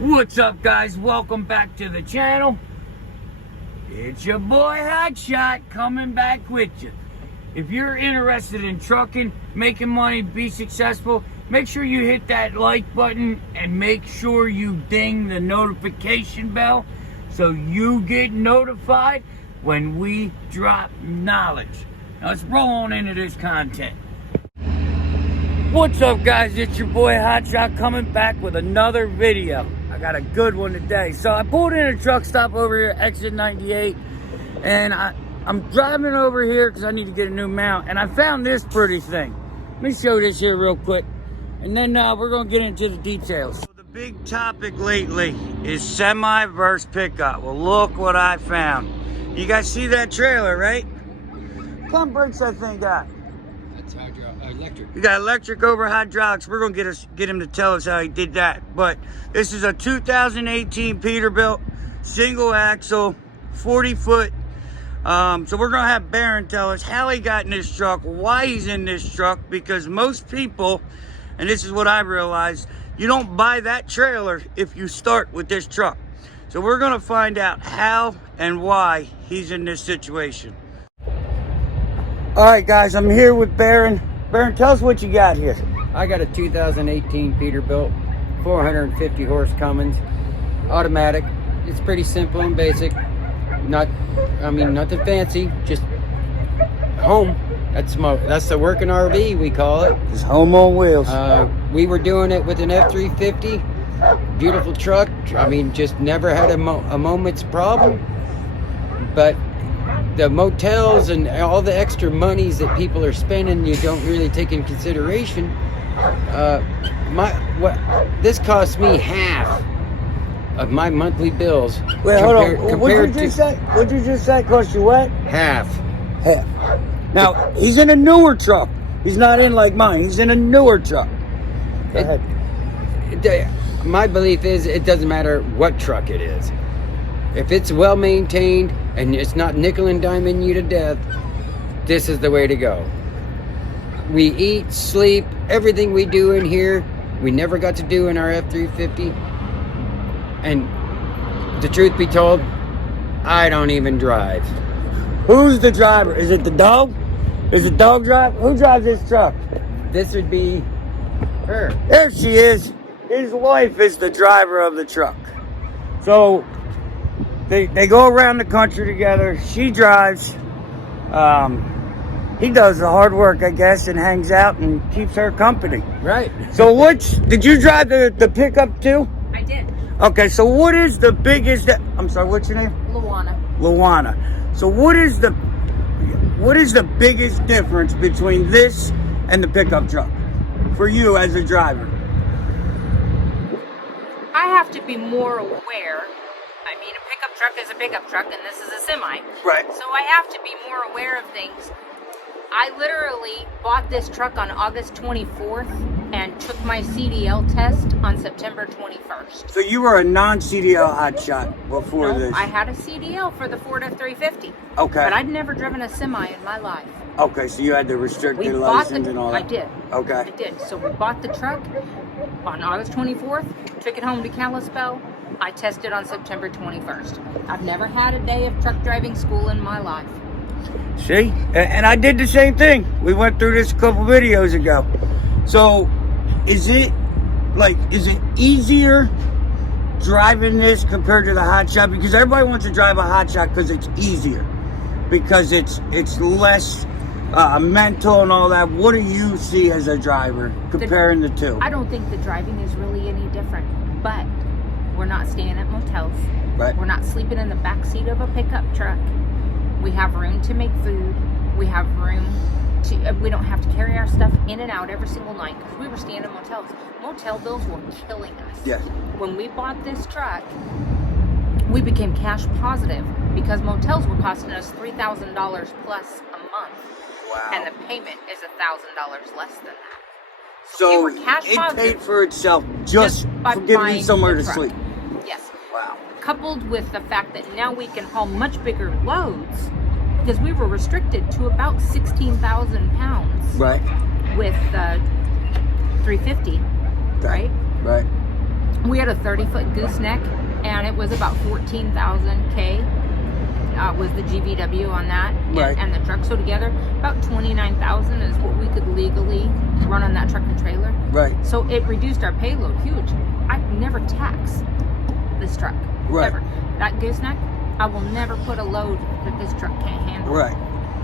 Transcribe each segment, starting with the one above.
What's up, guys? Welcome back to the channel. It's your boy Hotshot coming back with you. If you're interested in trucking, making money, be successful, make sure you hit that like button and make sure you ding the notification bell so you get notified when we drop knowledge. Now let's roll on into this content. What's up, guys? It's your boy Hotshot coming back with another video. I got a good one today. So I pulled in a truck stop over here, exit 98, and I'm driving over here because I need to get a new mount, and I found this pretty thing. Let me show this here real quick, and then we're going to get into the details. So the big topic lately is semi versus pickup. Well, look what I found. You guys see that trailer, right? What kind of brakes that thing got? That's electric. You got electric over hydraulics. We're going to get him to tell us how he did that. But this is a 2018 Peterbilt single axle 40-foot. So we're going to have Baron tell us how he got in this truck, why he's in this truck, because most people, and this is what I realized, you don't buy that trailer if you start with this truck. So we're going to find out how and why he's in this situation. All right, guys, I'm here with Baron. Baron, tell us what you got here. I got a 2018 Peterbilt, 450 horse Cummins, automatic. It's pretty simple and basic. Nothing fancy. Just home. That's the working RV, we call it. It's home on wheels. We were doing it with an F350. Beautiful truck. Just never had a moment's problem. But the motels and all the extra monies that people are spending, you don't really take in consideration. This cost me half of my monthly bills. Wait, hold on. What'd you just say? Cost you what? Half. Now, he's in a newer truck. He's not in like mine. He's in a newer truck. Go ahead. My belief is it doesn't matter what truck it is. If it's well maintained and it's not nickel and diming you to death, this is the way to go. We eat, sleep, everything we do in here, we never got to do in our F350. And the truth be told, I don't even drive. Who's the driver? Is it the dog? Is the dog drive? Who drives this truck? This would be her. There she is. His wife is the driver of the truck. So They go around the country together. She drives. He does the hard work, I guess, and hangs out and keeps her company. Right. So did you drive the pickup too? I did. Okay, so what is the biggest, I'm sorry, what's your name? Luana. So what is the biggest difference between this and the pickup truck for you as a driver? I have to be more aware. A pickup truck is a pickup truck, and this is a semi. Right. So I have to be more aware of things. I literally bought this truck on August 24th and took my CDL test on September 21st. So you were a non-CDL hotshot before this? I had a CDL for the Ford F350. Okay. But I'd never driven a semi in my life. Okay, so you had the restricted license and all that? I did. Okay. I did. So we bought the truck on August 24th, took it home to Kalispell. I tested on September 21st. I've never had a day of truck driving school in my life. See? And I did the same thing. We went through this a couple videos ago. So, is it easier driving this compared to the hotshot? Because everybody wants to drive a hotshot because it's easier. Because it's less mental and all that. What do you see as a driver comparing the two? I don't think the driving is really any different. But we're not staying at motels. Right. We're not sleeping in the back seat of a pickup truck. We have room to make food. We have room to, we don't have to carry our stuff in and out every single night because we were staying in motels. Motel bills were killing us. Yes. When we bought this truck, we became cash positive because motels were costing us $3,000 plus a month. Wow. And the payment is $1,000 less than that. So we were cash it positive paid for itself just by for giving you buying somewhere the to truck. sleep. Yes. Wow. Coupled with the fact that now we can haul much bigger loads because we were restricted to about 16,000 pounds. Right. With 350, right? Right. We had a 30-foot gooseneck, and it was about 14,000 K. Was the GVW on that, Right. and the truck. So together, about 29,000 is what we could legally run on that truck and trailer. Right. So it reduced our payload huge. I never tax this truck. Right. Ever. That gooseneck, I will never put a load that this truck can't handle. Right.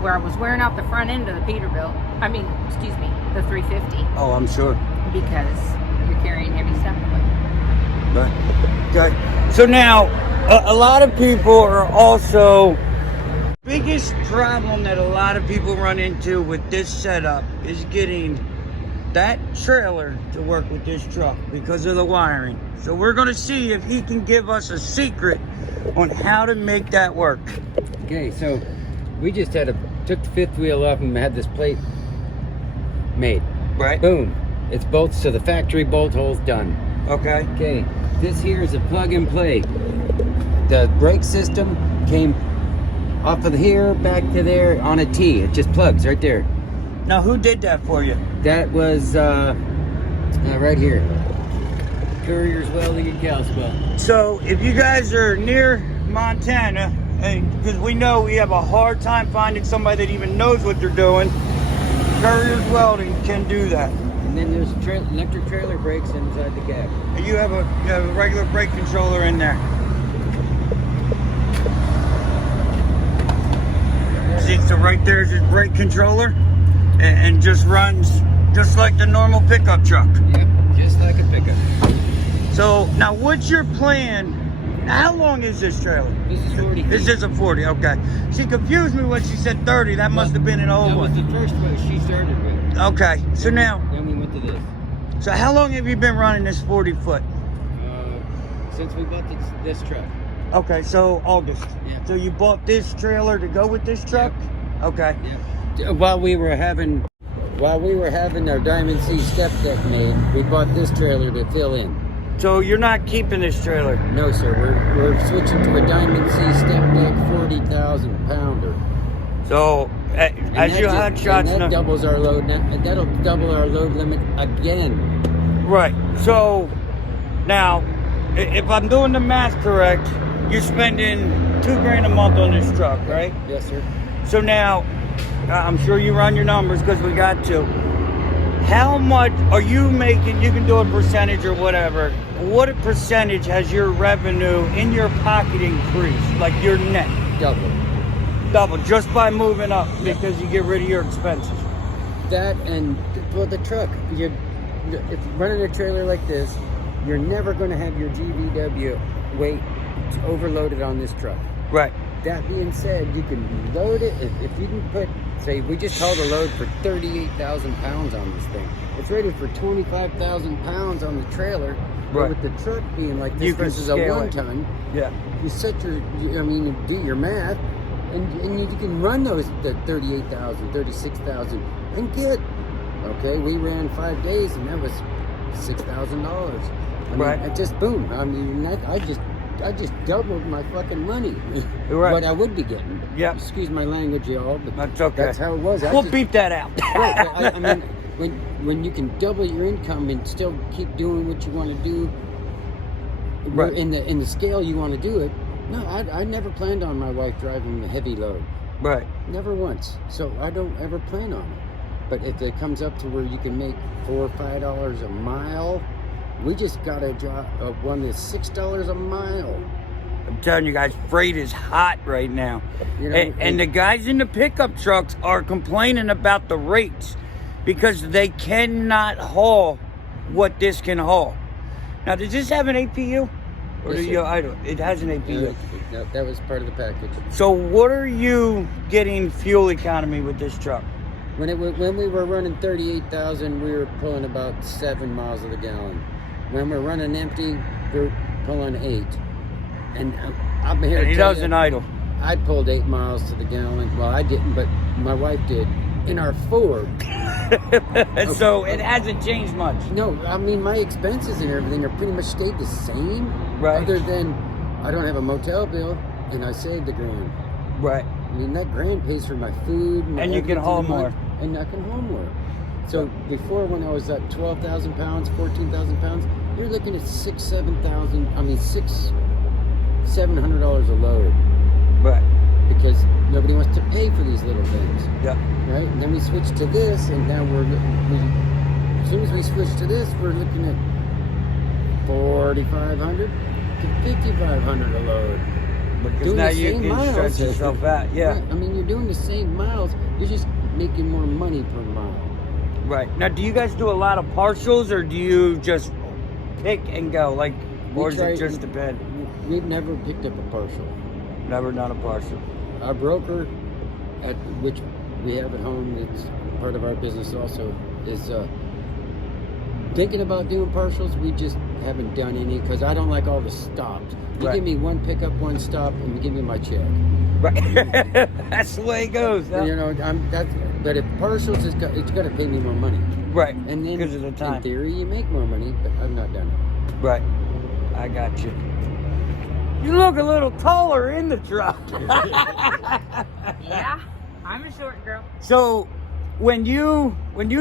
Where I was wearing out the front end of the Peterbilt. I mean, excuse me, the 350, Oh, I'm sure. because you're carrying heavy stuff. Right. Okay. So now, a lot of people are also, biggest problem that a lot of people run into with this setup is getting that trailer to work with this truck because of the wiring. So we're going to see if he can give us a secret on how to make that work. Okay, so we just took the fifth wheel off and had this plate made. Right. Boom. It's bolts to the factory bolt holes done. Okay. Okay, this here is a plug and play. The brake system came off of here back to there on a T. It just plugs right there. Now, who did that for you? That was right here. Courier's Welding in Kalispell. So if you guys are near Montana, and because we know we have a hard time finding somebody that even knows what they're doing, Courier's Welding can do that. And then there's electric trailer brakes inside the cab. And you have a regular brake controller in there. See, so right there is his brake controller, and just runs just like the normal pickup truck. Yep, just like a pickup. So now, what's your plan? How long is this trailer? This is 40 feet. This is a 40. Okay. She confused me when she said 30. That must have been an old That was one. the first one she started with. Okay. So now, Then we went to this. so how long have you been running this 40 foot? Since we bought this truck. Okay, so August. Yeah. So you bought this trailer to go with this truck? Okay. Yep. While we were having our Diamond C step deck made, we bought this trailer to fill in. So you're not keeping this trailer? No, sir. We're switching to a Diamond C step deck 40,000 pounder. So as you hot shots, that doubles our load. That'll double our load limit again. Right. So now, if I'm doing the math correct, you're spending $2,000 a month on this truck, right? Yes, sir. So now, I'm sure you run your numbers because we got to. How much are you making? You can do a percentage or whatever. What percentage has your revenue in your pocket increased? Like your net? Double, just by moving up because you get rid of your expenses. That and, well, the truck. If you're running a trailer like this, you're never going to have your GVW weight overloaded on this truck. Right. That being said, you can load it. If you can put, say, we just hauled a load for 38,000 pounds on this thing. It's rated for 25,000 pounds on the trailer. Right. But with the truck being like You this can versus a scale 1 it. ton, Yeah. you set your, do your math, and you can run the 38,000, 36,000, and get. Okay, we ran 5 days, and that was $6,000. Right. It just boom. I mean, I just doubled my fucking money. Right. What I would be getting. Yeah. Excuse my language, y'all, but That's okay. that's how it was. We'll beep that out. Right, I mean, when you can double your income and still keep doing what you want to do, Right. in the scale you want to do it. No, I never planned on my wife driving a heavy load. Right. Never once. So I don't ever plan on it. But if it comes up to where you can make $4 or $5 a mile, we just got a one that's $6 a mile. I'm telling you guys, freight is hot right now. You know, and the guys in the pickup trucks are complaining about the rates because they cannot haul what this can haul. Now, does this have an APU? Or Yes, do sir. you, I don't, it has an APU. No, that was part of the package. So what are you getting fuel economy with this truck? When we were running 38,000, we were pulling about 7 miles of the gallon. When we're running empty, we're pulling 8. And I'm here And to he tell doesn't you, idle. I pulled 8 miles to the gallon. Well, I didn't, but my wife did. In our Ford. So it hasn't changed much. No, I mean, my expenses and everything are pretty much stayed the same. Right. Other than I don't have a motel bill, and I saved $1,000. Right. I mean, that $1,000 pays for my food. My And you can everything haul a month, more. And I can haul more. So before, when I was at 12,000 pounds, 14,000 pounds, you're looking at $700 a load. Right. Because nobody wants to pay for these little things. Yeah. Right? And then we switch to this, and now as soon as we switch to this, we're looking at $4,500 to $5,500 a load. Because doing now the you same can miles, stretch yourself out. Yeah. Right. I mean, you're doing the same miles. You're just making more money per mile. Right. Now, do you guys do a lot of partials, or do you just pick and go? Like, or does it just depend? We've never picked up a partial. Never done a partial. Our broker, at which we have at home, it's part of our business also, is thinking about doing partials. We just haven't done any because I don't like all the stops. You give me one pickup, one stop, and you give me my check. Right. That's the way it goes. Huh? You know, but if partials, it's got to pay me more money. Right. And then, because of the time. In theory, you make more money, but I've not done it. Right. I got you. You look a little taller in the truck. Yeah, I'm a short girl. So, when you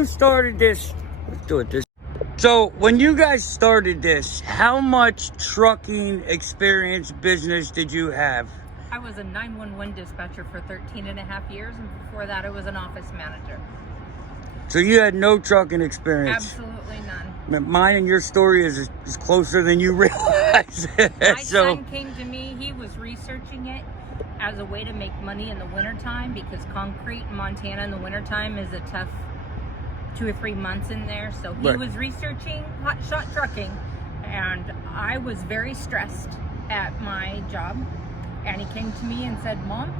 started this, let's do it this. So, when you guys started this, how much trucking experience business did you have? I was a 911 dispatcher for 13 and a half years, and before that I was an office manager. So you had no trucking experience? Absolutely none. Mine and your story is closer than you realize. My son came to me, he was researching it as a way to make money in the wintertime because concrete in Montana in the wintertime is a tough 2 or 3 months in there. So he was researching hotshot trucking, and I was very stressed at my job. And he came to me and said, "Mom,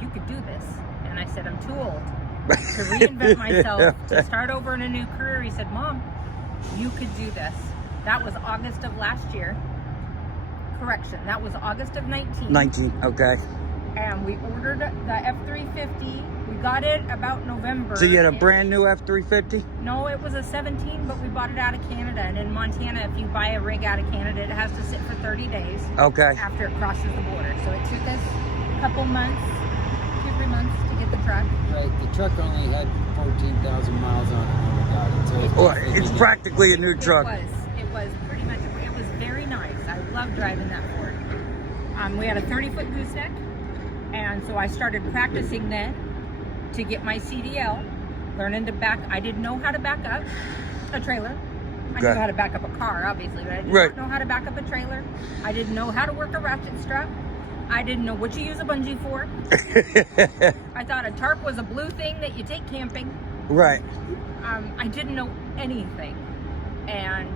you could do this." And I said, "I'm too old to reinvent myself, to start over in a new career." He said, "Mom, you could do this." That was August of last year. Correction, that was August of 19. 19, okay. And we ordered the F-350. We got it about November. So you had a brand new F-350? No, it was a 17, but we bought it out of Canada. And in Montana, if you buy a rig out of Canada, it has to sit for 30 days. Okay. After it crosses the border. So it took us a couple months, 2 or 3 months to get the truck. Right, the truck only had 14,000 miles on it when we got it. So it's practically a new truck. It was pretty much, it was very nice. I love driving that Ford. We had a 30-foot gooseneck. And so I started practicing then to get my CDL, learning to back. I didn't know how to back up a trailer. I knew how to back up a car, obviously, but I did not know how to back up a trailer. I didn't know how to work a ratchet strap. I didn't know what you use a bungee for. I thought a tarp was a blue thing that you take camping. Right. I didn't know anything. And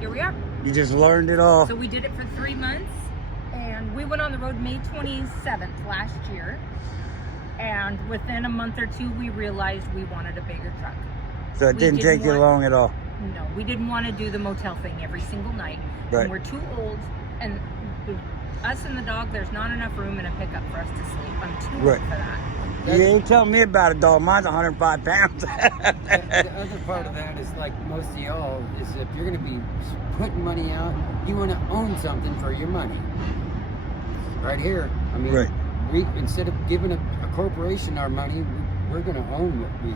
here we are. You just learned it all. So we did it for 3 months. And we went on the road May 27th last year. And within a month or two, we realized we wanted a bigger truck. So it didn't take you long at all? No, we didn't want to do the motel thing every single night. Right. And we're too old. And us and the dog, there's not enough room in a pickup for us to sleep. I'm too old for that. You ain't telling me about a dog. Mine's 105 pounds. The other part of that is, like most of y'all, is if you're going to be putting money out, you want to own something for your money. Right here, I mean, we instead of giving a corporation our money, we're going to own what we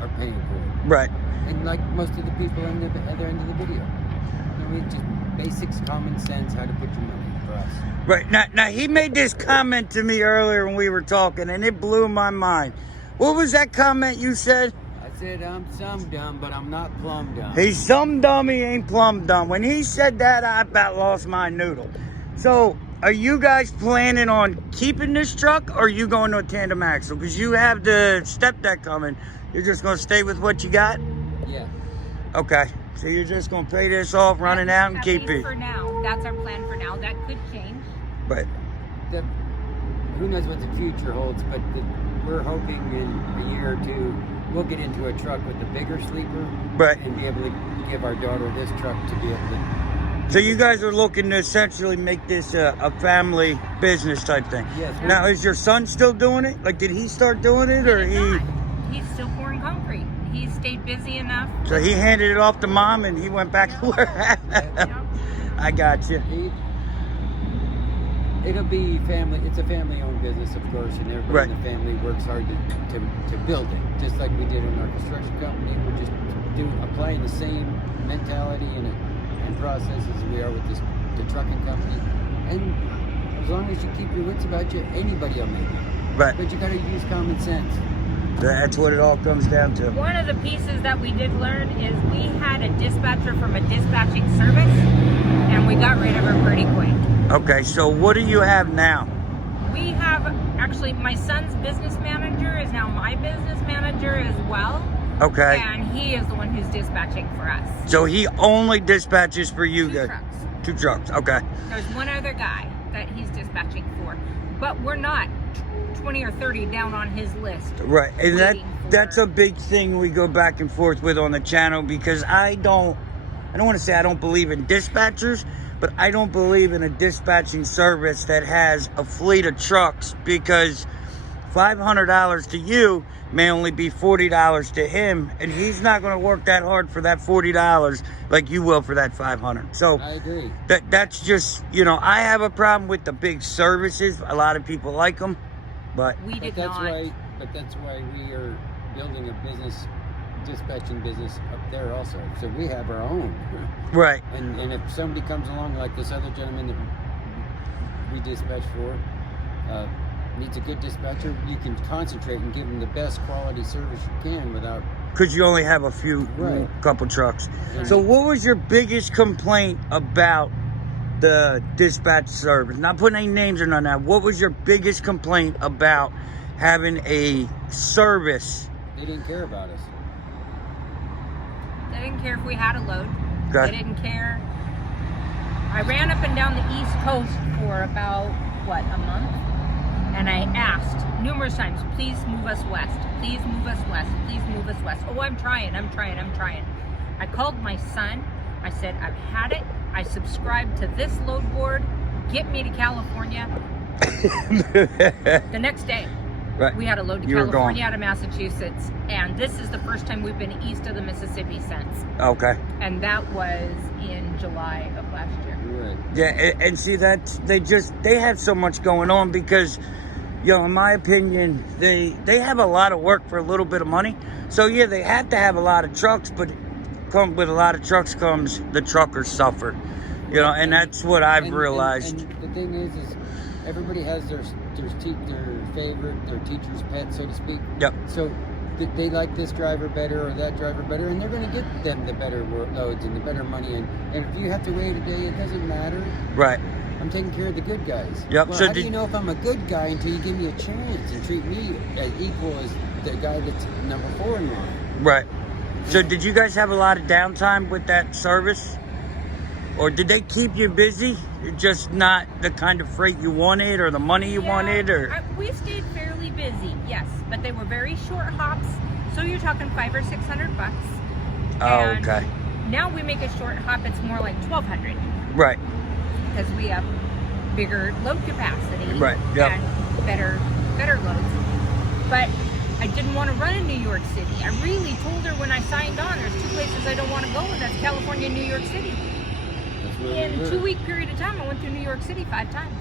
are paying for. Right. And like most of the people in the other end of the video, I mean, just basics, common sense, how to put your money for us. Right. Now he made this comment to me earlier when we were talking, and it blew my mind. What was that comment you said? I said, I'm some dumb, but I'm not plumb dumb. He's some dumb, he ain't plumb dumb. When he said that, I about lost my noodle. So, are you guys planning on keeping this truck, or are you going to a tandem axle? Because you have the step deck coming. You're just going to stay with what you got? Yeah. Okay. So you're just going to pay this off, run it out, and At keep least it. for now. That's our plan for now. That could change. Right. Who knows what the future holds, but we're hoping in a year or two we'll get into a truck with a bigger sleeper, and be able to give our daughter this truck to be able to. So you guys are looking to essentially make this a family business type thing. Yes. Now, is your son still doing it? Like, did he start doing it, or He's still pouring concrete. He stayed busy enough. So he handed it off to mom, and he went back to work. I got you. it'll be family. It's a family-owned business, of course, and everybody in the family works hard to build it, just like we did in our construction company. We're just applying the same mentality and processes as we are with the trucking company. And as long as you keep your wits about you, anybody will make it. Right. But you got to use common sense. That's what it all comes down to. One of the pieces that we did learn is we had a dispatcher from a dispatching service, and we got rid of her pretty quick. Okay, so what do you have now? We have, actually, my son's business manager is now my business manager as well. Okay. And he is the one who's dispatching for us. So he only dispatches for you Two guys? trucks. 2 trucks, okay. There's one other guy that he's dispatching for, but we're not 20 or 30 down on his list. Right, and that's for- a big thing we go back and forth with on the channel, because I don't want to say I don't believe in dispatchers, but I don't believe in a dispatching service that has a fleet of trucks, because $500 to you may only be $40 to him, and he's not going to work that hard for that $40 like you will for that $500. So I agree. That's just, you know, I have a problem with the big services. A lot of people like them, but We did But not. that's why we are building a business, dispatching business up there also. So we have our own. right. And if somebody comes along like this other gentleman that we dispatch for, needs a good dispatcher, you can concentrate and give them the best quality service you can without... Because you only have a few, Right. couple trucks. Right. So what was your biggest complaint about the dispatch service? Not putting any names or none of that. What was your biggest complaint about having a service? They didn't care about us. They didn't care if we had a load. Okay. They didn't care. I ran up and down the East Coast for about, a month? And I asked numerous times, please move us west. Please move us west. Please move us west. Oh, I'm trying. I called my son. I said, I've had it. I subscribed to this load board. Get me to California. The next day, Right. we had a load to You were California gone. out of Massachusetts. And this is the first time we've been east of the Mississippi since. Okay. And that was in July of last year. Right. Yeah, and see that they have so much going on, because, you know, in my opinion, they have a lot of work for a little bit of money. So yeah, they have to have a lot of trucks, but with a lot of trucks comes the truckers suffer. You know, and that's what I've realized. And the thing is everybody has their favorite, their teacher's pet, so to speak. Yep. So they like this driver better or that driver better, and they're going to get them the better loads and the better money. And if you have to wait a day, it doesn't matter. Right. I'm taking care of the good guys. Yep. Well, So how do you know if I'm a good guy until you give me a chance and treat me as equal as the guy that's number 4 in line? Right. So did you guys have a lot of downtime with that service? Or did they keep you busy? Just not the kind of freight you wanted or the money you wanted? Or We stayed fairly busy, yes, but they were very short hops. So you're talking $500 or $600. Oh, And okay. now we make a short hop, it's more like $1,200 Right. because we have bigger load capacity. Right, yep. And better loads. But I didn't want to run in New York City. I really told her when I signed on, there's 2 places I don't want to go, and that's California and New York City. That's where In we a live. 2-week period of time, I went through New York City 5 times.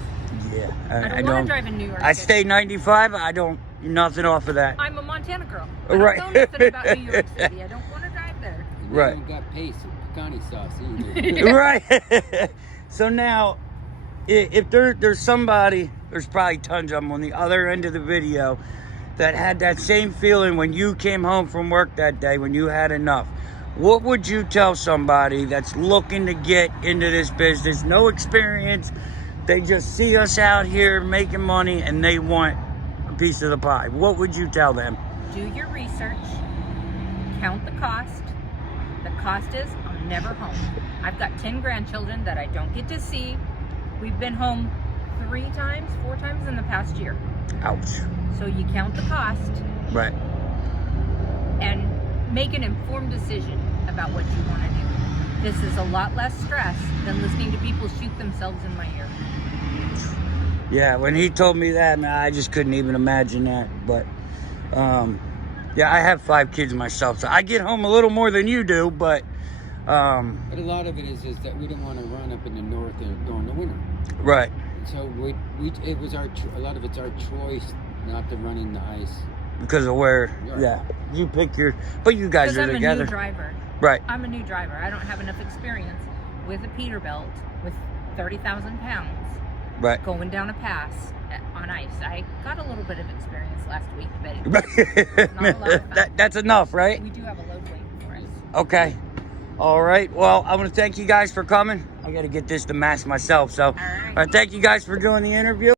Yeah. I don't want to drive in New York I City. stay 95. I don't nothing off of that. I'm a Montana girl. I Right. don't know nothing about New York City. I don't want to drive there. We Right. haven't got pace or pecani sauce either. Right. So now, if there's somebody, there's probably tons of them on the other end of the video that had that same feeling when you came home from work that day, when you had enough. What would you tell somebody that's looking to get into this business, no experience, they just see us out here making money and they want a piece of the pie? What would you tell them? Do your research. Count the cost. The cost is I'm never home. I've got 10 grandchildren that I don't get to see. We've been home 4 times in the past year. Ouch. So you count the cost Right. and make an informed decision about what you want to do. This is a lot less stress than listening to people shoot themselves in my ear. Yeah, when he told me that, man, I just couldn't even imagine that. But, yeah, I have 5 kids myself, so I get home a little more than you do, but... But a lot of it is that we don't want to run up in the north during the winter. Right. So it was a lot of it's our choice not to run in the ice. Because of where, Right. yeah, you pick your, but you guys are I'm together. a new driver. Right. I'm a new driver. I don't have enough experience with a Peterbilt with 30,000 pounds Right. going down a pass on ice. I got a little bit of experience last week, but it's not a lot of fun. That's enough, right? We do have a load waiting for us. Okay. All right. Well, I want to thank you guys for coming. I got to get this to mask myself. So, all right. Thank you guys for doing the interview.